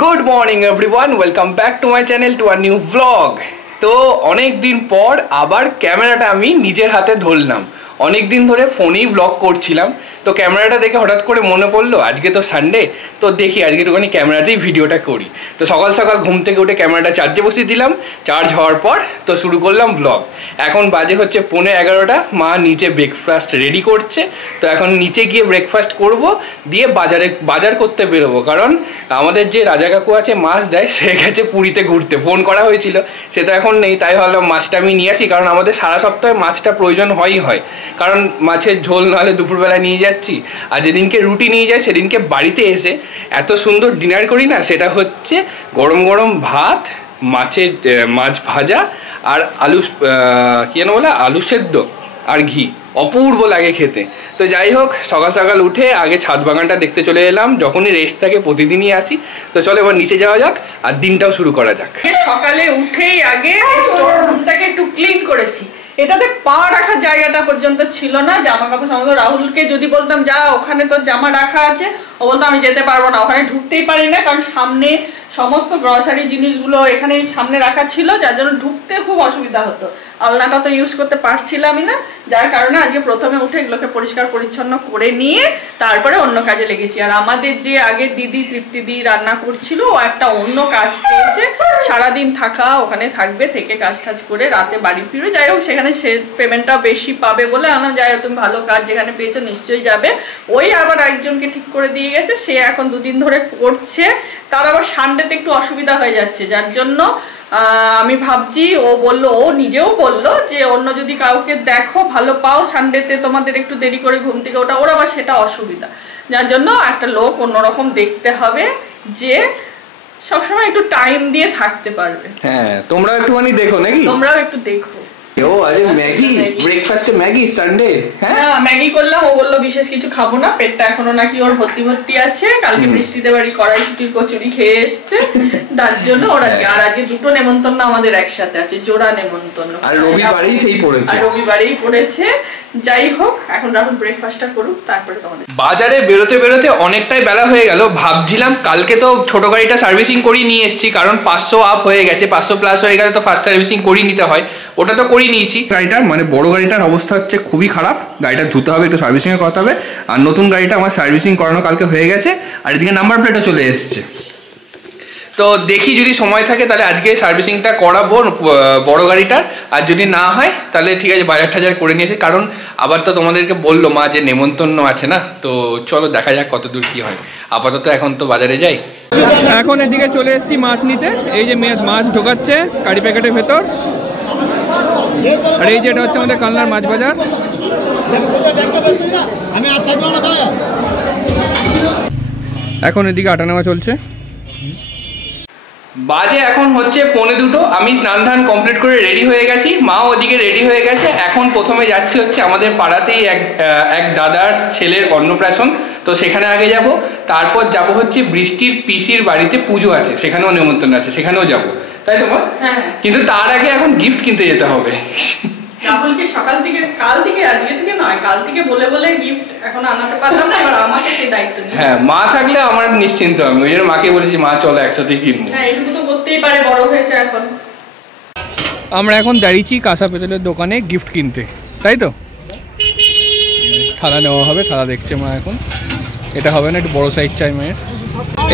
Good morning everyone, welcome back to my channel to a new vlog. तो अनेक दिन पर आबार कैमराटा आमी निजेर हाथे धरलाम। अनेक दिन धरे फोनेई व्लॉग करछिलाम, तो कैमराटा देखे हठात् करे मने पड़लो आजके तो सानडे, तो देखी आज एकटुखानी कैमरातेई भिडियोटा करी। तो सकाल सकाल घुम थेके उठे कैमराटा चार्जे बसिए दिलाम। चार्ज होवार पर तो शुरू करलाम ब्लग। एखन बाजे होच्छे 11:15। मा नीचे ब्रेकफास्ट रेडी करछे, तो एखन नीचे गिये ब्रेकफास्ट करब, दिये बाजार करते बेरोबो। कारण आमादेर जे राजा काकू आछे माछ देय, से गेছে পুরীতে ঘুরতে। ফোন করা হয়েছিল, সে তো এখন নেই, তাই ভাবলাম মাছটা আমি নিয়ে আসি। কারণ আমাদের সারা সপ্তাহে মাছটা প্রয়োজন হয়ই হয়, কারণ মাছের ঝোল নাহলে দুপুরবেলা নিয়ে যাচ্ছি। আর যেদিনকে রুটি নিয়ে যায় সেদিনকে বাড়িতে এসে এত সুন্দর ডিনার করি না, সেটা হচ্ছে গরম গরম ভাত, মাছ ভাজা আর আলু কি যেন বলে আলু সেদ্ধ আর ঘি, অপূর্ব লাগে খেতে। তো যাই হোক, সকাল সকাল উঠে আগে ছাদ বাগানটা দেখতে চলে এলাম। যখনই রেস্ট থাকে প্রতিদিনই আসি। তো চলো এবার নিচে যাওয়া যাক আর দিনটাও শুরু করা যাক। সকালে উঠেই আগে স্টোর রুমটাকে একটু ক্লিন করেছি। এটাতে পা রাখার জায়গাটা পর্যন্ত ছিল না। জামা কাপড় সমস্ত, রাহুলকে যদি বলতাম যা ওখানে তো জামা রাখা আছে, ও বলতো আমি যেতে পারবো না, ওখানে ঢুকতেই পারি না, কারণ সামনে সমস্ত গ্রসারি জিনিসগুলো এখানে সামনে রাখা ছিল, যার জন্য ঢুকতে খুব অসুবিধা হতো। আলনাটা তো ইউজ করতে পারছিলামই না, যার কারণে আজকে প্রথমে উঠে এগুলোকে পরিষ্কার পরিচ্ছন্ন করে নিয়ে তারপরে অন্য কাজে লেগেছি। আর আমাদের যে আগের দিদি তৃপ্তিদি রান্না করছিল, ও একটা অন্য কাজ পেয়েছে, সারাদিন থাকা, ওখানে থাকবে, থেকে কাজ টাজ করে রাতে বাড়ি ফিরবে। যাই হোক, সেখানে সে পেমেন্টটা বেশি পাবে বলে আমরা, যাই হোক তুমি ভালো কাজ যেখানে পেয়েছো নিশ্চয়ই যাবে। ওই আবার একজনকে ঠিক করে দিয়ে গেছে, সে এখন দুদিন ধরে করছে। তার আবার সানডেতে একটু অসুবিধা হয়ে যাচ্ছে, যার জন্য আমি ভাবছি, ও বললো, ও নিজেও বললো যে অন্য যদি কাউকে দেখো ভালো পাও, সানডেতে তোমাদের একটু দেরি করে ঘুম থেকে ওঠা, ওর আবার সেটা অসুবিধা। যার জন্য একটা লোক অন্যরকম দেখতে হবে, যে সবসময় একটু টাইম দিয়ে থাকতে পারবে। হ্যাঁ, তোমরা একটুখানি দেখো নাকি? তোমরাও একটু দেখো। ও আরে ম্যাগি, ব্রেকফাস্টে ম্যাগি সানডে? হ্যাঁ, ম্যাগি করলাম। ও বললো বিশেষ কিছু খাবো না, পেটটা এখনো নাকি ওর ভর্তি আছে। কালকে বৃষ্টিতে বাড়ি কড়াইশুটির কচুরি খেয়ে এসছে, তার জন্য ওরা। আর আজকে দুটো নেমন্তন্ন আমাদের একসাথে আছে, জোড়া নেমন্তন্ন। আর রবিবারেই পড়েছে। যাই হোক, এখন রাহুল ব্রেকফাস্টটা করুক, তারপরে তোমাদের। বাজারে বেরোতে বেরোতে অনেকটাই বেলা হয়ে গেল। ভাবছিলাম কালকে তো ছোট গাড়িটা সার্ভিসিং করিয়ে নিয়ে এসেছি, কারণ 500 আপ হয়ে গেছে, 500 প্লাস হয়ে গেলে তো ফার্স্ট সার্ভিসিং করিয়ে নিতে হয়। ওটা তো করিয়ে নিয়েছি। গাড়িটার মানে বড় গাড়িটার অবস্থা হচ্ছে খুবই খারাপ, গাড়িটা ধুতে হবে, একটু সার্ভিসিং করতে হবে। আর নতুন গাড়িটা আমার সার্ভিসিং করানো কালকে হয়ে গেছে, আর এদিকে নাম্বার প্লেটও চলে এসছে। তো দেখি যদি সময় থাকে তাহলে আজকে সার্ভিসিংটা করাবো বড় গাড়িটার, আর যদি না হয় তাহলে ঠিক আছে বাজার টাজার করে নিয়েছি। কারণ আবার তো তোমাদেরকে বললো মা যে নেমন্তন্ন আছে না, তো চলো দেখা যাক কত দূর কী হয়। আপাতত এখন তো বাজারে যাই। এখন এদিকে চলে এসেছি মাছ নিতে। এই যে মাছ ঢোকাচ্ছে কারি প্যাকেটের ভেতর, আর এই যে এটা হচ্ছে আমাদের কালনার মাছ বাজার। এখন এদিকে আটা নেওয়া চলছে। বাজে এখন হচ্ছে 1:45। আমি স্নান ধান কমপ্লিট করে রেডি হয়ে গেছি, মাও ওদিকে রেডি হয়ে গেছে। এখন প্রথমে যাচ্ছি হচ্ছে আমাদের পাড়াতেই এক দাদার ছেলের অন্নপ্রাশন, তো সেখানে আগে যাব। তারপর যাব হচ্ছে বৃষ্টির পিসির বাড়িতে পুজো আছে, সেখানেও নেমন্তন্ন আছে, সেখানেও যাব। তাই তো মা? হ্যাঁ। কিন্তু তার আগে এখন গিফট কিনতে যেতে হবে। রাহুলকে সকাল থেকে, কাল থেকে, আজকে থেকে নয়, কাল থেকে বলে বলে গিফট এখন আনাতে পারলাম না, এবার আমাকে সেই দায়িত্ব নিয়ে। হ্যাঁ, মা থাকলে আমার নিশ্চিন্ত আমি, ওই জন্য মাকে বলেছি মা চলো একসাথেই কিনবো। হ্যাঁ, এটুকু তো করতেই পারে, বড় হয়েছে এখন। আমরা এখন দাঁড়িয়েছি কাঁসা পেতলের দোকানে গিফট কিনতে, তাই তো? থালা নেওয়া হবে, থালা দেখছে মা এখন। এটা হবে না, একটু বড় সাইজ চাই মায়ের।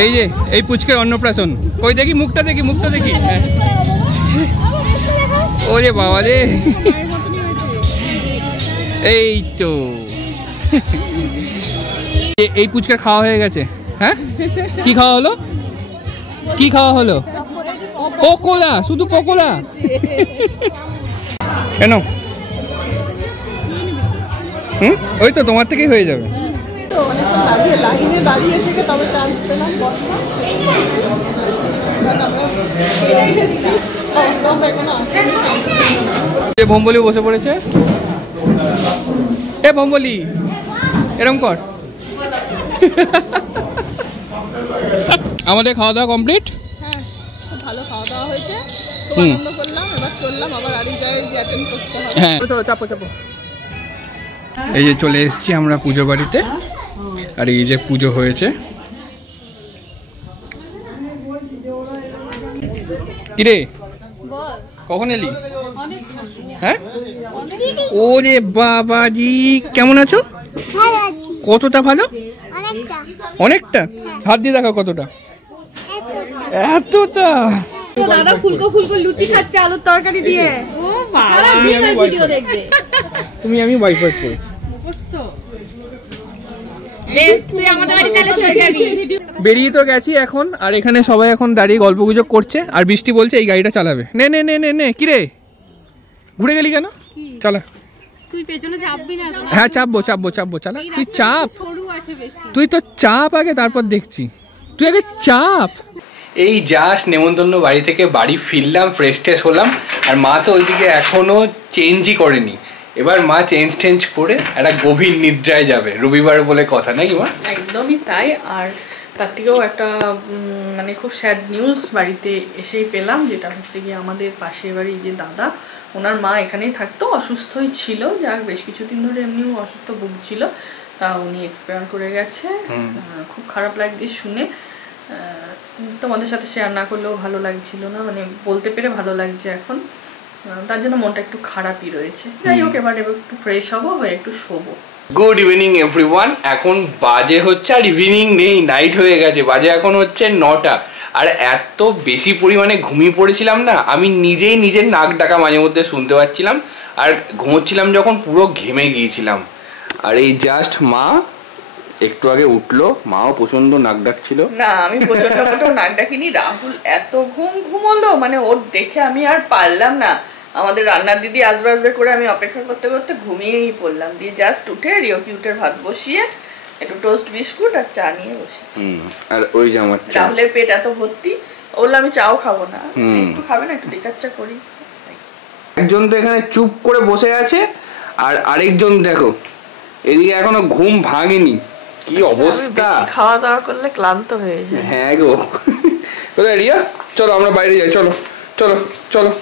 এই যে এই পুচকের অন্নপ্রাশন, কই দেখি মুখটা দেখি, মুখটা দেখি। হ্যাঁ, ওরে বাবা রে, এই তো এই পুচকা খাওয়া হয়ে গেছে। হ্যাঁ, কি খাওয়া হলো? কি খাওয়া হলো? পকোড়া, শুধু পকোড়া। কেন? ওই তো তোমার থেকেই হয়ে যাবে। ভম্বলি বসে পড়েছে। এ ভম্বলি, এরম কর। আমাদের খাওয়া দাওয়া কমপ্লিট। হ্যাঁ, খুব ভালো খাওয়া দাওয়া হয়েছে, খুব আনন্দ করলাম। এবার চললাম আবার আরেক জায়গায় গিয়ে অ্যাটেন্ড করতে হবে। হ্যাঁ, চলো চাপো চাপো। এই যে চলে এসেছি আমরা পুজো বাড়িতে, আর এই যে পুজো হয়েছে। কিরে কখন এলি? হ্যাঁ ওরে বাবাজি কেমন আছো? কতটা ভালো? অনেকটা। হাত দিয়ে দেখো কতটা। এতটা। দাদা ফুলকো ফুলকো লুচি খাচ্ছে আলুর তরকারি দিয়ে। ও সারা দিন আর ভিডিও দেখবে। আমি ওয়াইফাই করেছি। বেশ তুই আমাদের বাড়ি তাহলে চলে যাবি। বেরিয়ে তো গেছি এখন, আর এখানে সবাই এখন দাঁড়িয়ে গল্পগুজব করছে, আর বৃষ্টি বলছে এই গাড়িটা চালাবে। নে নে নে নে নে কিরে ঘুরে গেলি কেন? চালা। তুই পেছনে চাপবি না? হ্যাঁ চাপবো চাপবো চাপবো, চালা তুই চাপ। সরু আছে বেশি। তুই তো চাপ আগে, তারপর দেখছি। তুই আগে চাপ। এই জাস্ট নেমন্তন্ন বাড়ি থেকে বাড়ি ফিরলাম, ফ্রেশ ট্রেশ হলাম, আর মা তো ওইদিকে এখনো চেঞ্জই করেনি। এবার মা চেঞ্জ করে একটা গভীর নিদ্রায় যাবে, রবিবার বলে কথা নাকি মা? একদমই তাই। আর তার থেকেও একটা মানে খুব স্যাড নিউজ বাড়িতে এসেই পেলাম, যেটা হচ্ছে গিয়ে আমাদের পাশের বাড়ি যে দাদা, ওনার মা এখানেই থাকতো, অসুস্থই ছিল, যাক বেশ কিছুদিন ধরে এমনিও অসুস্থ ভুগছিল, তা উনি এক্সপায়ার করে গেছে। খুব খারাপ লাগছে শুনে, তোমাদের সাথে শেয়ার না করলেও ভালো লাগছিল না, মানে বলতে পেরে ভালো লাগছে এখন, তার জন্য মনটা একটু খারাপই রয়েছে। যাই হোক, এবার একটু ফ্রেশ হবো, হয়ে একটু শোবো। Good evening everyone. এখন বাজে হচ্ছে, আর ইভিনিং নেই, নাইট হয়ে গেছে, বাজে এখন হচ্ছে 9টা। আর এত বেশি পরিমাণে ঘুমিয়ে পড়েছিলাম না, আমি নিজেই নিজের নাক ডাকা মাঝে মধ্যে শুনতে পাচ্ছিলাম, আর ঘুমোচ্ছিলাম যখন পুরো ঘেমে গিয়েছিলাম। আর এই জাস্ট মা একটু আগে উঠলো, মাও প্রচন্ড নাক ডাকছিল। না আমি প্রচন্ড মোটেও নাক ডাকিনি, রাহুল এত ঘুমোলো, মানে ওর দেখে আমি আর পারলাম না। আমাদের রান্নার দিদি আসবে করে আমি অপেক্ষা করতে করতে ঘুমিয়েই পড়লাম, দিয়ে জাস্ট উঠে রিও কিউটের ভাত বসিয়ে একটু টোস্ট বিস্কুট আর চা নিয়ে বসেছি। আর ওই যে আমার রাহুলের পেট এত ভর্তি, বললাম আমি চাও খাবো না, একটু খাবে না, একটু লিকার চা করি। একজন তো এখানে চুপ করে বসে আছে, আর আরেকজন দেখো এদিকে এখনো ঘুম ভাঙেনি। কি অবস্থা! খাওয়া দাওয়া করলে ক্লান্ত হয়ে যায়। হ্যাঁ গো। কোথায় রিয়া? চলো আমরা বাইরে যাই, চলো চলো চলো।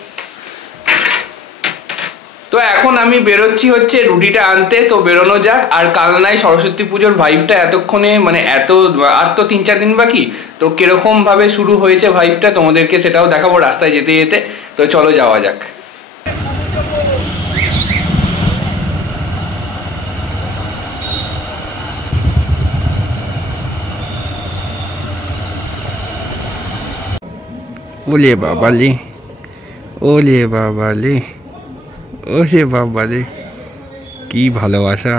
তো এখন আমি বেরোচ্ছি হচ্ছে রুটিটা আনতে, তো বেরোনো যাক। আর কাল নাই সরস্বতী পুজোর ভাইবটা এতক্ষণে, মানে এত আর তো 3-4 দিন বাকি, তো কিরকম ভাবে শুরু হয়েছে ভাইবটা তোমাদেরকে সেটাও দেখাবো রাস্তায় যেতে যেতে। তো চলো যাওয়া যাক। ওলে বাবালে, ওলে বাবালে, ওলে বাবালে, কি ভালোবাসা।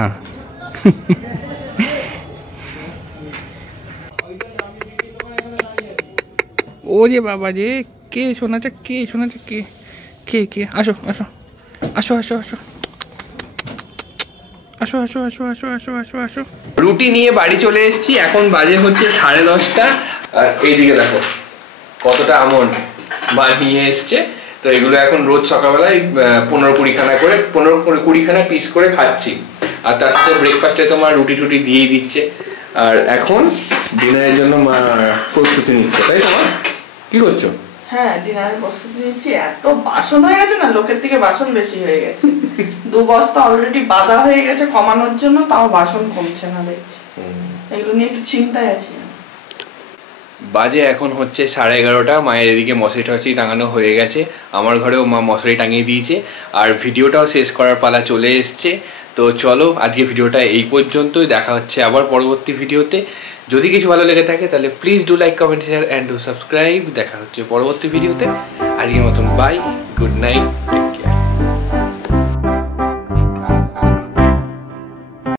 ওরে বাবা রে, কে শোনাচ্ছে, কে শোনাচ্ছে, কে কে কে? আসো আসো আসো আসো আসো আসো আসো আসো আসো আসো আসো আসো। রুটি নিয়ে বাড়ি চলে এসেছি, এখন বাজে হচ্ছে 10:30। আর এইদিকে দেখো কতটা আমন্ড মা নিয়ে এসছে। তো এগুলো এখন রোজ সকালবেলায় 15-20 করে 15-20 পিস করে খাচ্ছি। আর তার সাথে ব্রেকফাস্টে তোমার রুটি টুটি দিয়েই দিচ্ছে। আর এখন ডিনারের জন্য মা প্রস্তুতি নিচ্ছে, তাই তো মা? কি করছো? হ্যাঁ, ডিনারের প্রস্তুতি নিচ্ছি। এত বাসন হয়ে গেছে না, লোকের থেকে বাসন বেশি হয়ে গেছে। 2 বস্তা অলরেডি বাঁধা হয়ে গেছে কমানোর জন্য, তাও বাসন কমছে না দেখছি। এগুলো নিয়ে একটু চিন্তায় আছি। বাজে এখন হচ্ছে 11:30। মায়ের এদিকে মশারি টশারি টাঙানো হয়ে গেছে, আমার ঘরেও মা মশারি টাঙিয়ে দিয়েছে, আর ভিডিওটাও শেষ করার পালা চলে এসছে। তো চলো আজকে ভিডিওটা এই পর্যন্তই, দেখা হচ্ছে আবার পরবর্তী ভিডিওতে। যদি কিছু ভালো লেগে থাকে তাহলে please do like, comment, share and do subscribe. দেখা হচ্ছে পরবর্তী ভিডিওতে। আজকের মতন বাই, গুড নাইট।